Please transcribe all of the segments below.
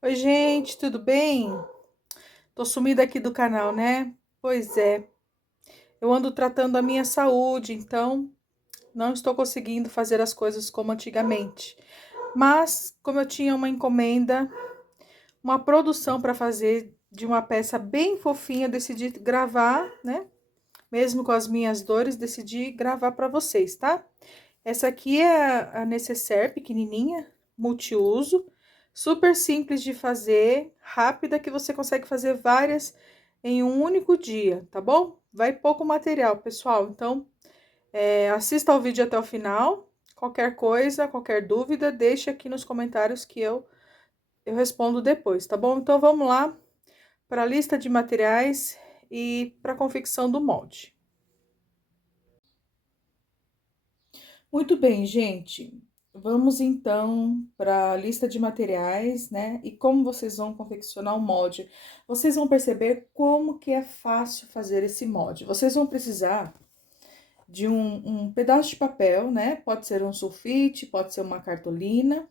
Oi, gente, tudo bem? Tô sumida aqui do canal, né? Pois é, eu ando tratando a minha saúde, então não estou conseguindo fazer as coisas como antigamente. Mas, como eu tinha uma encomenda, uma produção para fazer de uma peça bem fofinha, decidi gravar, né? Mesmo com as minhas dores, decidi gravar para vocês, tá? Essa aqui é a necessaire pequenininha, multiuso, super simples de fazer, rápida, que você consegue fazer várias em um único dia, tá bom? Vai pouco material, pessoal. Então, assista ao vídeo até o final. Qualquer coisa, qualquer dúvida, deixe aqui nos comentários que eu respondo depois, tá bom? Então, vamos lá para a lista de materiais e para a confecção do molde. Muito bem, gente. Vamos então para a lista de materiais, né? E como vocês vão confeccionar o molde. Vocês vão perceber como que é fácil fazer esse molde. Vocês vão precisar de um pedaço de papel, né? Pode ser um sulfite, pode ser uma cartolina,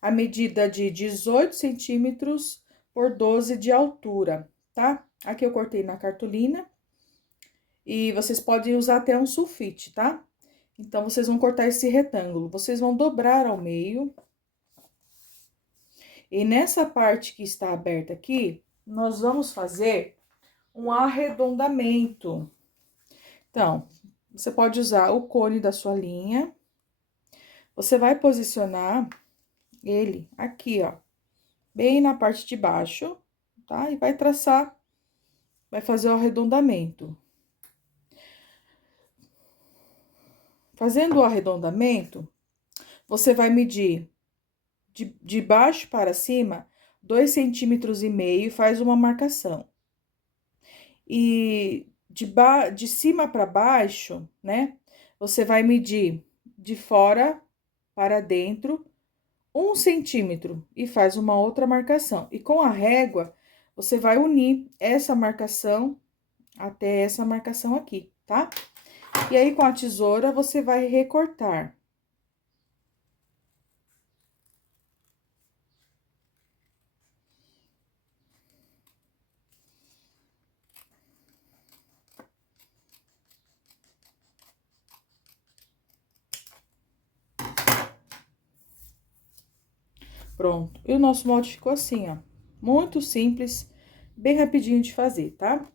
a medida de 18 centímetros por 12 de altura, tá? Aqui eu cortei na cartolina e vocês podem usar até um sulfite, tá? Então, vocês vão cortar esse retângulo, vocês vão dobrar ao meio. E nessa parte que está aberta aqui, nós vamos fazer um arredondamento. Então, você pode usar o cone da sua linha. Você vai posicionar ele aqui, ó, bem na parte de baixo, tá? E vai traçar, vai fazer o arredondamento. Fazendo o arredondamento, você vai medir de baixo para cima 2,5 cm e faz uma marcação. E de cima para baixo, né? Você vai medir de fora para dentro 1 cm e faz uma outra marcação. E com a régua, você vai unir essa marcação até essa marcação aqui, tá? E aí, com a tesoura, você vai recortar. Pronto. E o nosso molde ficou assim, ó. Muito simples, bem rapidinho de fazer, tá?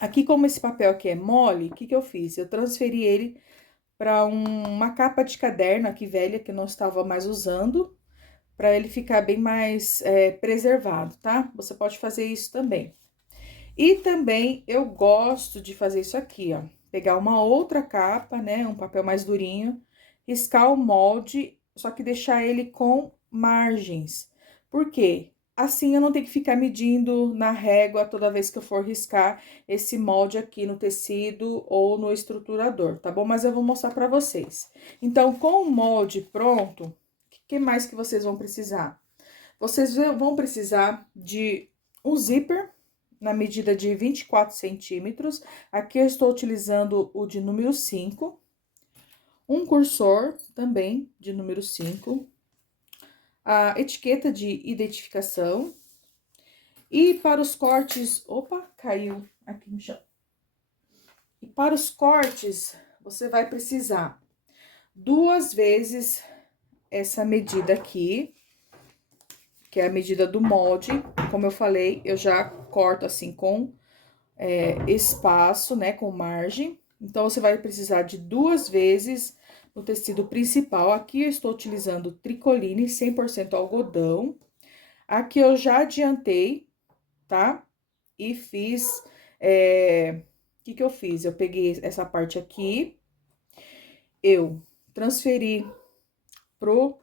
Aqui, como esse papel aqui é mole, o que que eu fiz? Eu transferi ele para uma capa de caderno aqui velha, que eu não estava mais usando, para ele ficar bem mais preservado, tá? Você pode fazer isso também. E também eu gosto de fazer isso aqui, ó. Pegar uma outra capa, né? Um papel mais durinho, riscar o molde, só que deixar ele com margens. Por quê? Assim eu não tenho que ficar medindo na régua toda vez que eu for riscar esse molde aqui no tecido ou no estruturador, tá bom? Mas eu vou mostrar pra vocês. Então, com o molde pronto, o que mais que vocês vão precisar? Vocês vão precisar de um zíper na medida de 24 centímetros. Aqui eu estou utilizando o de número 5. Um cursor também de número 5. A etiqueta de identificação. E para os cortes... Opa, caiu aqui no chão. E para os cortes, você vai precisar 2 vezes essa medida aqui, que é a medida do molde. Como eu falei, eu já corto assim com espaço, né, com margem. Então, você vai precisar de 2 vezes no tecido principal. Aqui eu estou utilizando tricoline 100% algodão. Aqui eu já adiantei, tá? E fiz, o que que eu fiz? Eu peguei essa parte aqui, eu transferi pro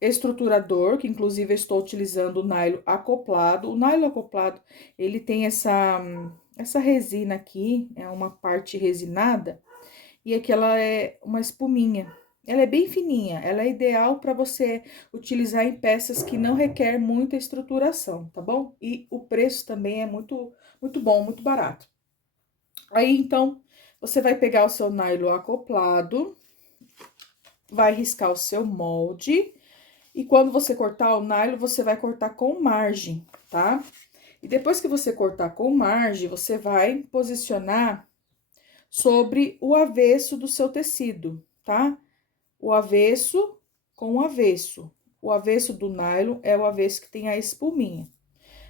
estruturador, que inclusive eu estou utilizando o nylon acoplado. O nylon acoplado, ele tem essa resina aqui, é uma parte resinada, e aqui ela é uma espuminha. Ela é bem fininha, ela é ideal para você utilizar em peças que não requer muita estruturação, tá bom? E o preço também é muito bom, muito barato. Aí, então, você vai pegar o seu nylon acoplado, vai riscar o seu molde E quando você cortar o nylon, você vai cortar com margem, tá? E depois que você cortar com margem, você vai posicionar sobre o avesso do seu tecido, tá? O avesso com o avesso. O avesso do nylon é o avesso que tem a espuminha.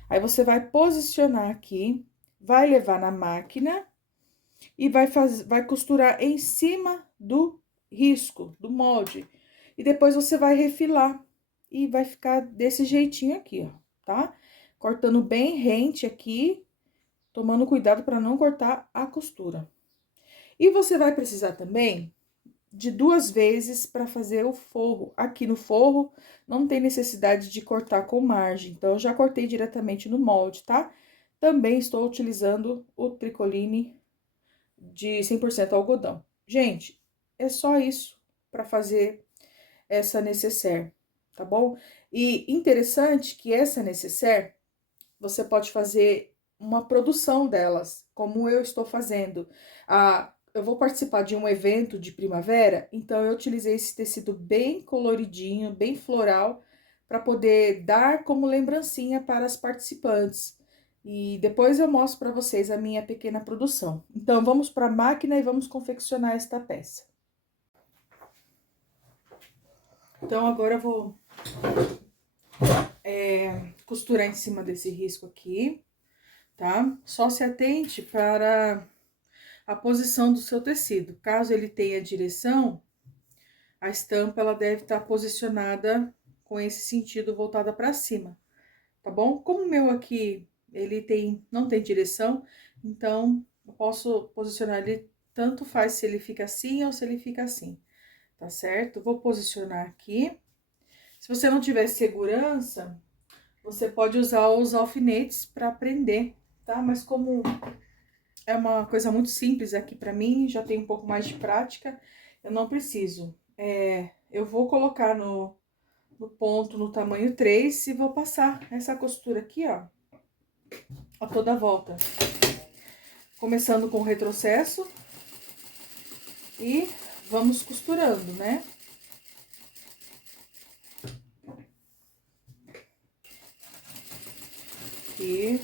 Aí, você vai posicionar aqui, vai levar na máquina e vai costurar em cima do risco, do molde. E depois você vai refilar e vai ficar desse jeitinho aqui, ó, tá? Cortando bem rente aqui, tomando cuidado para não cortar a costura. E você vai precisar também de 2 vezes para fazer o forro. Aqui no forro não tem necessidade de cortar com margem, então eu já cortei diretamente no molde, tá? Também estou utilizando o tricoline de 100% algodão. Gente, é só isso para fazer essa necessaire, tá bom? E interessante que essa necessaire, você pode fazer uma produção delas, como eu estou fazendo. Eu vou participar de um evento de primavera, então eu utilizei esse tecido bem coloridinho, bem floral, para poder dar como lembrancinha para as participantes. E depois eu mostro para vocês a minha pequena produção. Então, vamos para a máquina e vamos confeccionar esta peça. Então, agora eu vou costurar em cima desse risco aqui, tá? Só se atente para a posição do seu tecido. Caso ele tenha direção, a estampa ela deve estar posicionada com esse sentido voltada para cima, tá bom? Como o meu aqui, ele não tem direção, então eu posso posicionar ele, tanto faz se ele fica assim ou se ele fica assim, tá certo? Vou posicionar aqui. Se você não tiver segurança, você pode usar os alfinetes para prender, tá? Mas como é uma coisa muito simples aqui pra mim, já tem um pouco mais de prática, eu não preciso. Eu vou colocar no ponto no tamanho 3 e vou passar essa costura aqui, ó, a toda a volta. Começando com o retrocesso e vamos costurando, né? E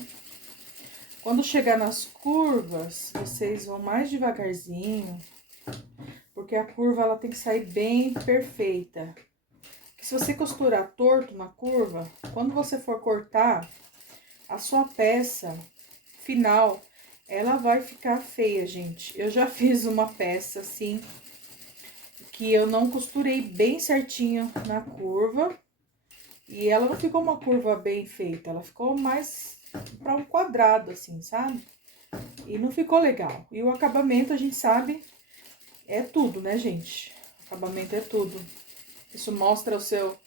quando chegar nas curvas, vocês vão mais devagarzinho, porque a curva ela tem que sair bem perfeita. Porque se você costurar torto na curva, quando você for cortar, a sua peça final, ela vai ficar feia, gente. Eu já fiz uma peça assim, que eu não costurei bem certinho na curva, e ela não ficou uma curva bem feita, ela ficou mais para um quadrado, assim, sabe? E não ficou legal. E o acabamento, a gente sabe, é tudo, né, gente? O acabamento é tudo. Isso mostra o seu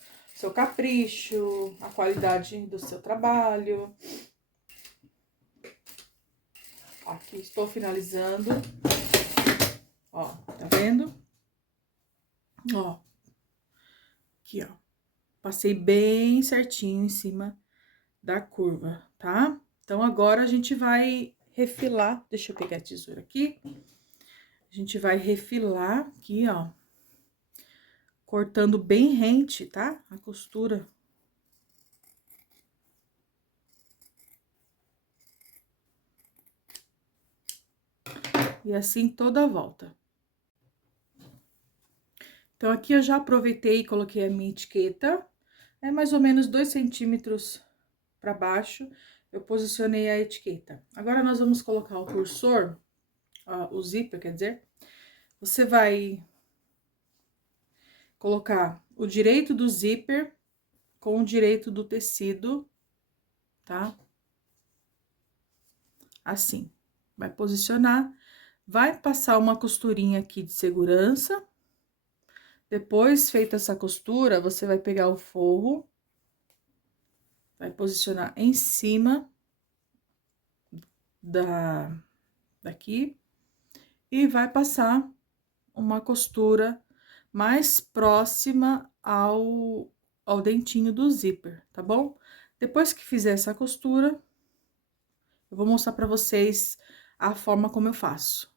capricho, a qualidade do seu trabalho. Aqui estou finalizando. Ó, tá vendo? Ó, aqui, ó. Passei bem certinho em cima da curva, tá? Então, agora a gente vai refilar. Deixa eu pegar a tesoura aqui. A gente vai refilar aqui, ó. Cortando bem rente, tá? A costura. E assim toda a volta. Então, aqui eu já aproveitei e coloquei a minha etiqueta. É mais ou menos 2 centímetros para baixo, eu posicionei a etiqueta. Agora, nós vamos colocar o cursor, ó, o zíper, quer dizer. Você vai colocar o direito do zíper com o direito do tecido, tá? Assim. Vai posicionar, vai passar uma costurinha aqui de segurança. Depois, feita essa costura, você vai pegar o forro, vai posicionar em cima daqui e vai passar uma costura mais próxima ao dentinho do zíper, tá bom? Depois que fizer essa costura, eu vou mostrar pra vocês a forma como eu faço.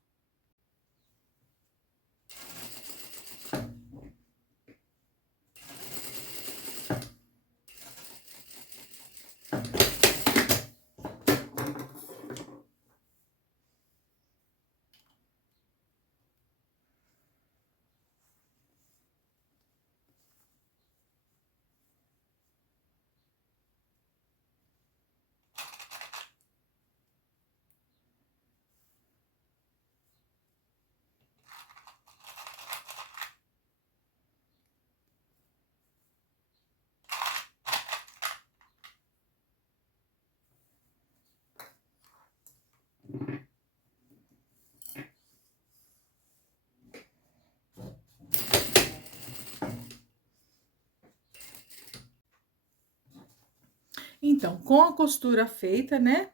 Então, com a costura feita, né?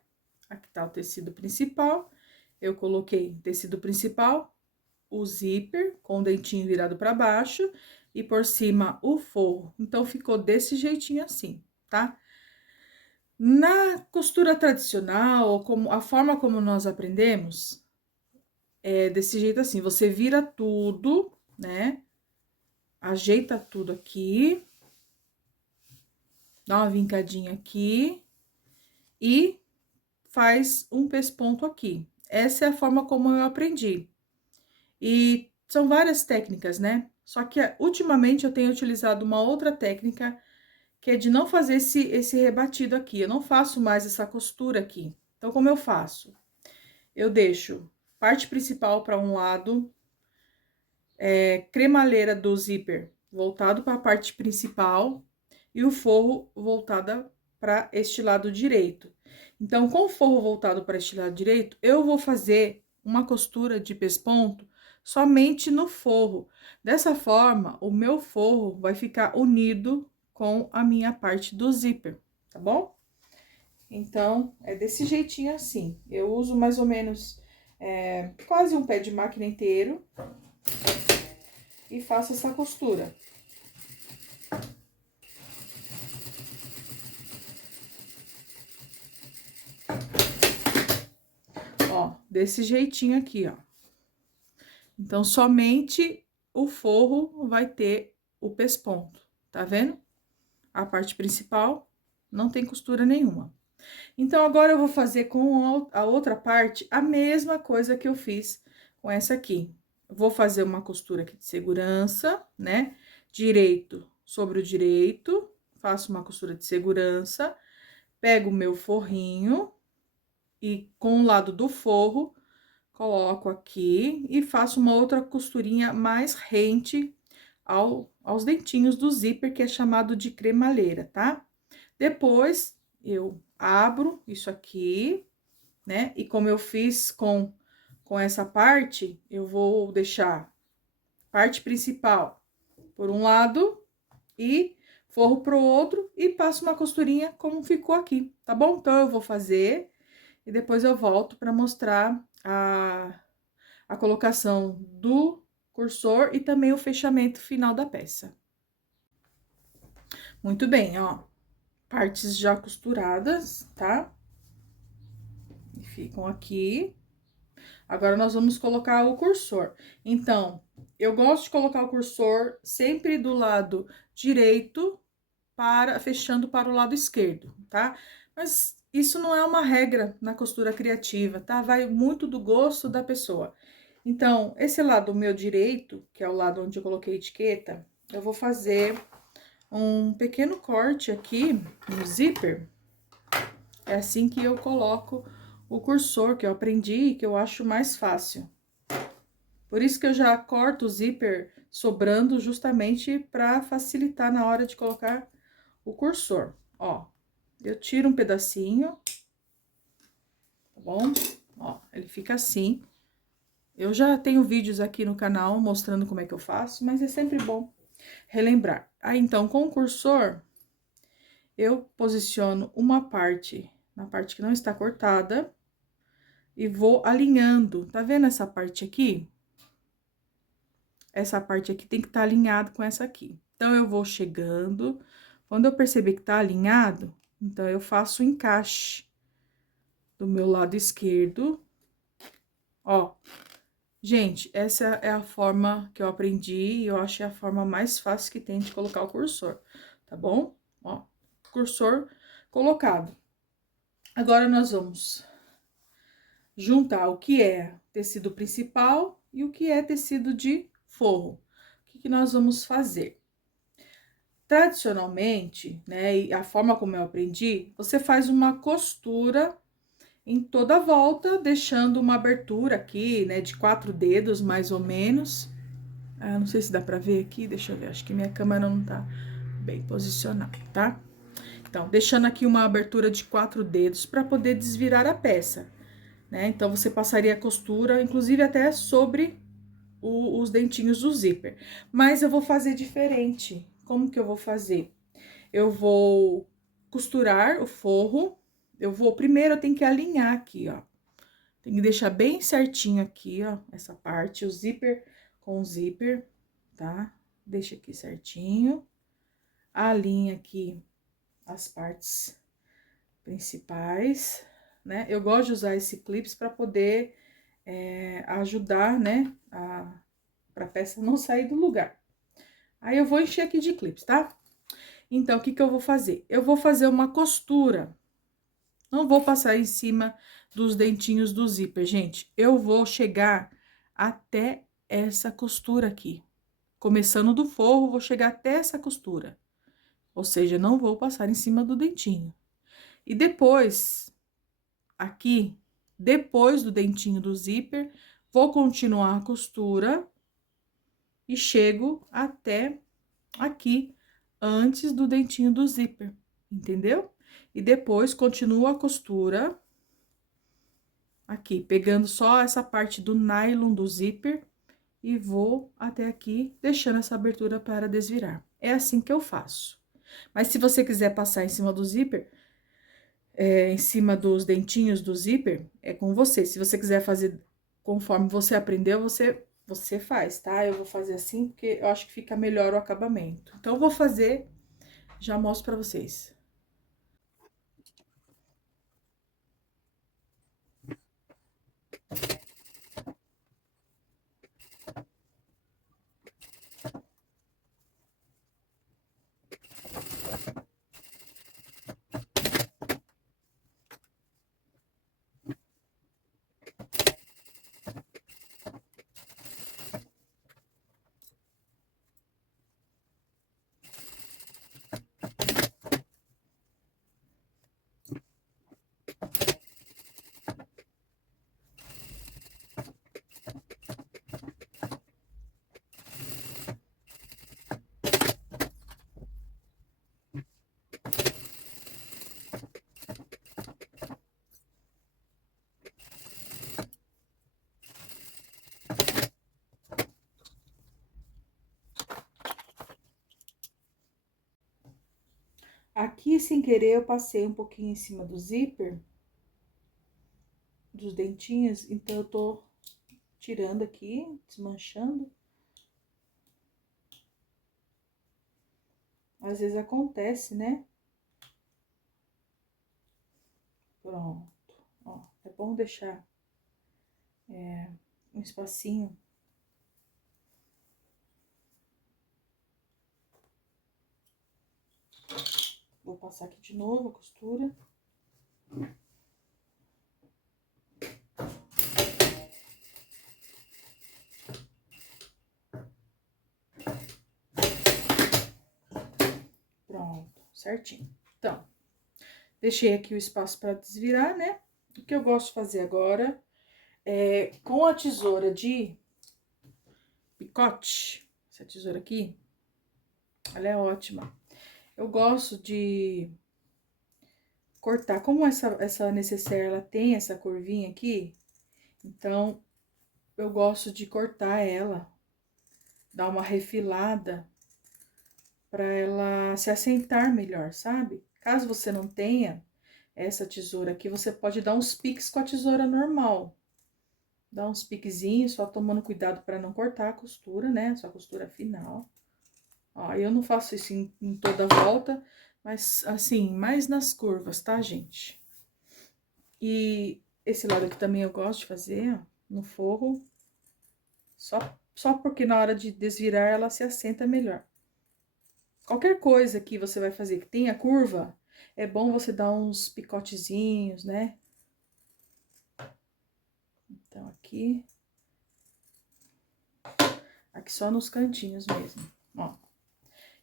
Aqui tá o tecido principal. Eu coloquei tecido principal, o zíper com o dentinho virado para baixo e por cima o forro. Então, ficou desse jeitinho assim, tá? Na costura tradicional, ou como a forma como nós aprendemos, é desse jeito assim, você vira tudo, né? Ajeita tudo aqui, dá uma vincadinha aqui e faz um pesponto aqui. Essa é a forma como eu aprendi. E são várias técnicas, né? Só que ultimamente eu tenho utilizado uma outra técnica, que é de não fazer esse rebatido aqui. Eu não faço mais essa costura aqui. Então, como eu faço? Eu deixo parte principal para um lado, cremaleira do zíper voltado para a parte principal e o forro voltada para este lado direito. Então, com o forro voltado para este lado direito, eu vou fazer uma costura de pesponto somente no forro. Dessa forma, o meu forro vai ficar unido com a minha parte do zíper, tá bom? Então, é desse jeitinho assim. Eu uso mais ou menos quase um pé de máquina inteiro e faço essa costura. Ó, desse jeitinho aqui, ó. Então, somente o forro vai ter o pesponto, tá vendo? A parte principal não tem costura nenhuma. Então, agora eu vou fazer com a outra parte a mesma coisa que eu fiz com essa aqui. Vou fazer uma costura aqui de segurança, né? Direito sobre o direito, faço uma costura de segurança, pego o meu forrinho e com o lado do forro, coloco aqui e faço uma outra costurinha mais rente aos dentinhos do zíper, que é chamado de cremalheira, tá? Depois, eu abro isso aqui, né? E como eu fiz com essa parte, eu vou deixar parte principal por um lado e forro pro outro e passo uma costurinha como ficou aqui, tá bom? Então, eu vou fazer e depois eu volto para mostrar a colocação do cursor e também o fechamento final da peça. Muito bem, ó, partes já costuradas, tá? E ficam aqui. Agora, nós vamos colocar o cursor. Então, eu gosto de colocar o cursor sempre do lado direito, fechando para o lado esquerdo, tá? Mas isso não é uma regra na costura criativa, tá? Vai muito do gosto da pessoa. Então, esse lado meu direito, que é o lado onde eu coloquei a etiqueta, eu vou fazer um pequeno corte aqui no zíper. É assim que eu coloco o cursor, que eu aprendi, que eu acho mais fácil. Por isso que eu já corto o zíper sobrando, justamente para facilitar na hora de colocar o cursor. Ó, eu tiro um pedacinho, tá bom? Ó, ele fica assim. Eu já tenho vídeos aqui no canal mostrando como é que eu faço, mas é sempre bom relembrar. Aí, então, com o cursor, eu posiciono uma parte na parte que não está cortada e vou alinhando. Tá vendo essa parte aqui? Essa parte aqui tem que estar alinhado com essa aqui. Então, eu vou chegando. Quando eu perceber que tá alinhado, então, eu faço o encaixe do meu lado esquerdo. Ó, gente, essa é a forma que eu aprendi e eu acho que é a forma mais fácil que tem de colocar o cursor, tá bom? Ó, cursor, colocado. Agora, nós vamos juntar o que é tecido principal e o que é tecido de forro. O que nós vamos fazer? Tradicionalmente, né, e a forma como eu aprendi, você faz uma costura em toda a volta, deixando uma abertura aqui, né, de 4 dedos, mais ou menos. Ah, não sei se dá pra ver aqui, deixa eu ver, acho que minha câmera não tá bem posicionada, tá? Então, deixando aqui uma abertura de 4 dedos para poder desvirar a peça, né? Então, você passaria a costura, inclusive até sobre os dentinhos do zíper. Mas eu vou fazer diferente. Como que eu vou fazer? Eu vou costurar o forro. Primeiro eu tenho que alinhar aqui, ó. Tem que deixar bem certinho aqui, ó, essa parte, o zíper com o zíper, tá? Deixa aqui certinho. Alinha aqui as partes principais, né? Eu gosto de usar esse clips para poder ajudar, né, pra peça não sair do lugar. Aí, eu vou encher aqui de clips, tá? Então, o que que eu vou fazer? Eu vou fazer uma costura. Não vou passar em cima dos dentinhos do zíper, gente. Eu vou chegar até essa costura aqui. Começando do forro, vou chegar até essa costura. Ou seja, não vou passar em cima do dentinho. E depois, aqui, depois do dentinho do zíper, vou continuar a costura e chego até aqui, antes do dentinho do zíper, entendeu? E depois, continuo a costura aqui, pegando só essa parte do nylon do zíper e vou até aqui, deixando essa abertura para desvirar. É assim que eu faço. Mas se você quiser passar em cima do zíper, em cima dos dentinhos do zíper, é com você. Se você quiser fazer conforme você aprendeu, você faz, tá? Eu vou fazer assim porque eu acho que fica melhor o acabamento. Então, eu vou fazer, já mostro pra vocês. Aqui, sem querer, eu passei um pouquinho em cima do zíper, dos dentinhos, então eu tô tirando aqui, desmanchando. Às vezes acontece, né? Pronto, ó, é bom deixar um espacinho. Vou passar aqui de novo a costura. Pronto, certinho. Então, deixei aqui o espaço para desvirar, né? O que eu gosto de fazer agora é com a tesoura de picote, essa tesoura aqui, ela é ótima. Eu gosto de cortar, como essa necessaire, ela tem essa curvinha aqui, então, eu gosto de cortar ela, dar uma refilada, para ela se assentar melhor, sabe? Caso você não tenha essa tesoura aqui, você pode dar uns piques com a tesoura normal. Dá uns piquezinhos, só tomando cuidado para não cortar a costura, né? Só a costura final. Ó, eu não faço isso em toda a volta, mas assim, mais nas curvas, tá, gente? E esse lado aqui também eu gosto de fazer, ó, no forro. Só porque na hora de desvirar ela se assenta melhor. Qualquer coisa que você vai fazer que tenha curva, é bom você dar uns picotezinhos, né? Então, aqui só nos cantinhos mesmo, ó.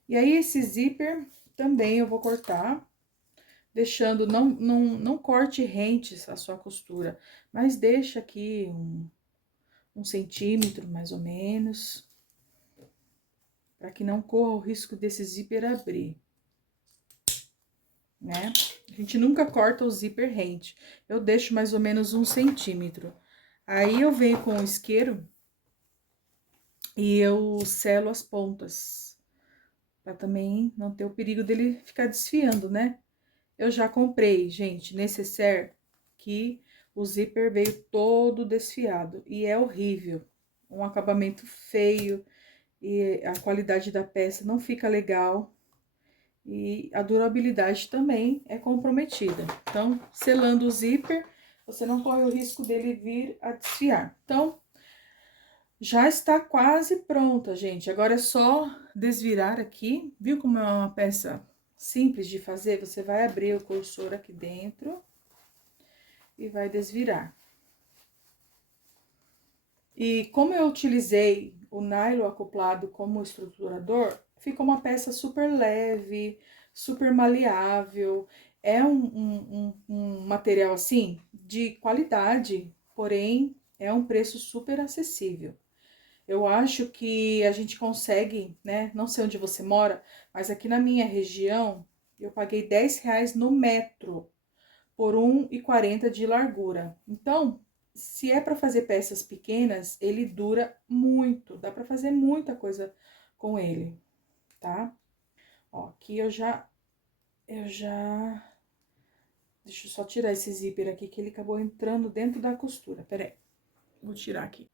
E aí, esse zíper também eu vou cortar, deixando, não corte rentes a sua costura, mas deixa aqui um centímetro, mais ou menos, para que não corra o risco desse zíper abrir, né? A gente nunca corta o zíper rente, eu deixo mais ou menos 1 centímetro. Aí, eu venho com o isqueiro e eu selo as pontas, para também não ter o perigo dele ficar desfiando, né? Eu já comprei, gente, necessaire, que o zíper veio todo desfiado e é horrível. Um acabamento feio e a qualidade da peça não fica legal e a durabilidade também é comprometida. Então, selando o zíper, você não corre o risco dele vir a desfiar. Então, já está quase pronta, gente. Agora é só desvirar aqui. Viu como é uma peça simples de fazer? Você vai abrir o cursor aqui dentro e vai desvirar. E como eu utilizei o nylon acoplado como estruturador, fica uma peça super leve, super maleável. É um material, assim, de qualidade, porém, é um preço super acessível. Eu acho que a gente consegue, né? Não sei onde você mora, mas aqui na minha região, eu paguei R$10 no metro por 1,40 de largura. Então, se é para fazer peças pequenas, ele dura muito. Dá para fazer muita coisa com ele, tá? Ó, aqui deixa eu só tirar esse zíper aqui, que ele acabou entrando dentro da costura. Pera aí, vou tirar aqui.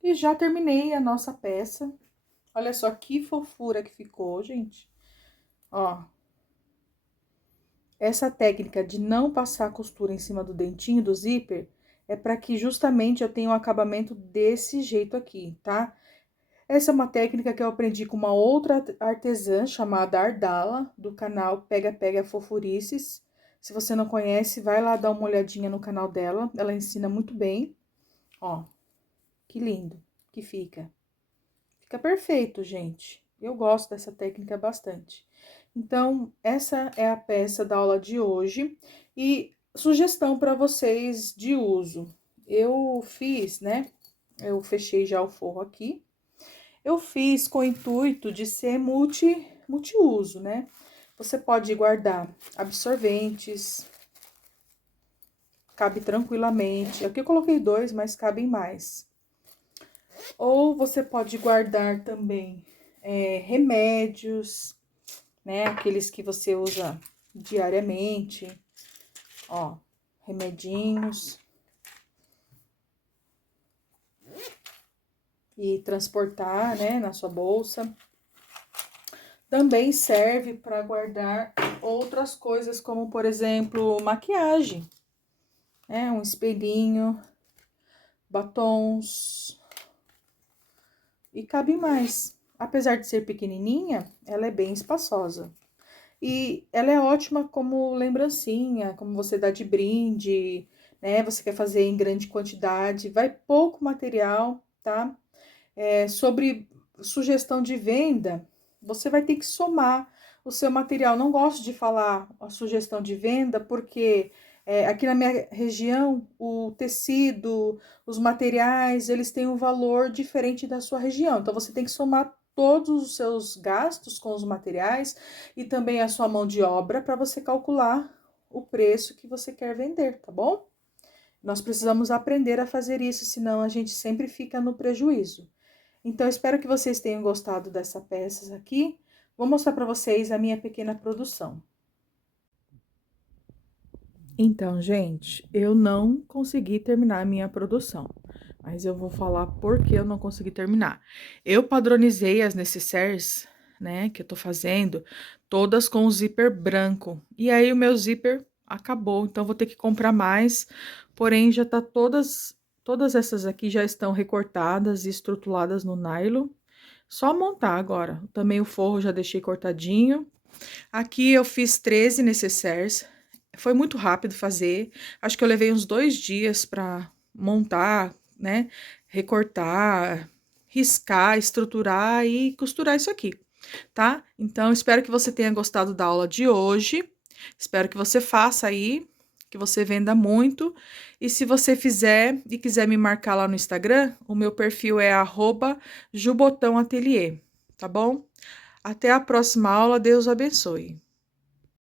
E já terminei a nossa peça. Olha só que fofura que ficou, gente. Ó. Essa técnica de não passar a costura em cima do dentinho do zíper é para que justamente eu tenha um acabamento desse jeito aqui, tá? Essa é uma técnica que eu aprendi com uma outra artesã chamada Ardala, do canal Pega Pega Fofurices. Se você não conhece, vai lá dar uma olhadinha no canal dela, ela ensina muito bem. Ó, que lindo que fica. Fica perfeito, gente. Eu gosto dessa técnica bastante. Então, essa é a peça da aula de hoje. E sugestão para vocês de uso. Eu fiz, né? Eu fechei já o forro aqui. Eu fiz com o intuito de ser multiuso, né? Você pode guardar absorventes, cabe tranquilamente. Aqui eu coloquei 2, mas cabem mais. Ou você pode guardar também remédios, né? Aqueles que você usa diariamente, ó, remedinhos. E transportar, né, na sua bolsa. Também serve para guardar outras coisas, como, por exemplo, maquiagem, né? Um espelhinho, batons. E cabe mais. Apesar de ser pequenininha, ela é bem espaçosa. E ela é ótima como lembrancinha, como você dá de brinde, né? Você quer fazer em grande quantidade, vai pouco material, tá? Sobre sugestão de venda, você vai ter que somar o seu material. Não gosto de falar a sugestão de venda, porque aqui na minha região, o tecido, os materiais, eles têm um valor diferente da sua região. Então, você tem que somar todos os seus gastos com os materiais e também a sua mão de obra para você calcular o preço que você quer vender, tá bom? Nós precisamos aprender a fazer isso, senão a gente sempre fica no prejuízo. Então, espero que vocês tenham gostado dessa peça aqui. Vou mostrar para vocês a minha pequena produção. Então, gente, eu não consegui terminar a minha produção, mas eu vou falar por que eu não consegui terminar. Eu padronizei as necessaires, né, que eu tô fazendo, todas com o zíper branco. E aí, o meu zíper acabou, então vou ter que comprar mais, porém, já tá todas essas aqui já estão recortadas e estruturadas no nylon. Só montar agora. Também o forro já deixei cortadinho. Aqui eu fiz 13 necessaires. Foi muito rápido fazer. Acho que eu levei uns 2 dias pra montar, né? Recortar, riscar, estruturar e costurar isso aqui, tá? Então, espero que você tenha gostado da aula de hoje. Espero que você faça aí, que você venda muito. E se você fizer e quiser me marcar lá no Instagram, o meu perfil é @jubotãoatelier, tá bom? Até a próxima aula, Deus abençoe.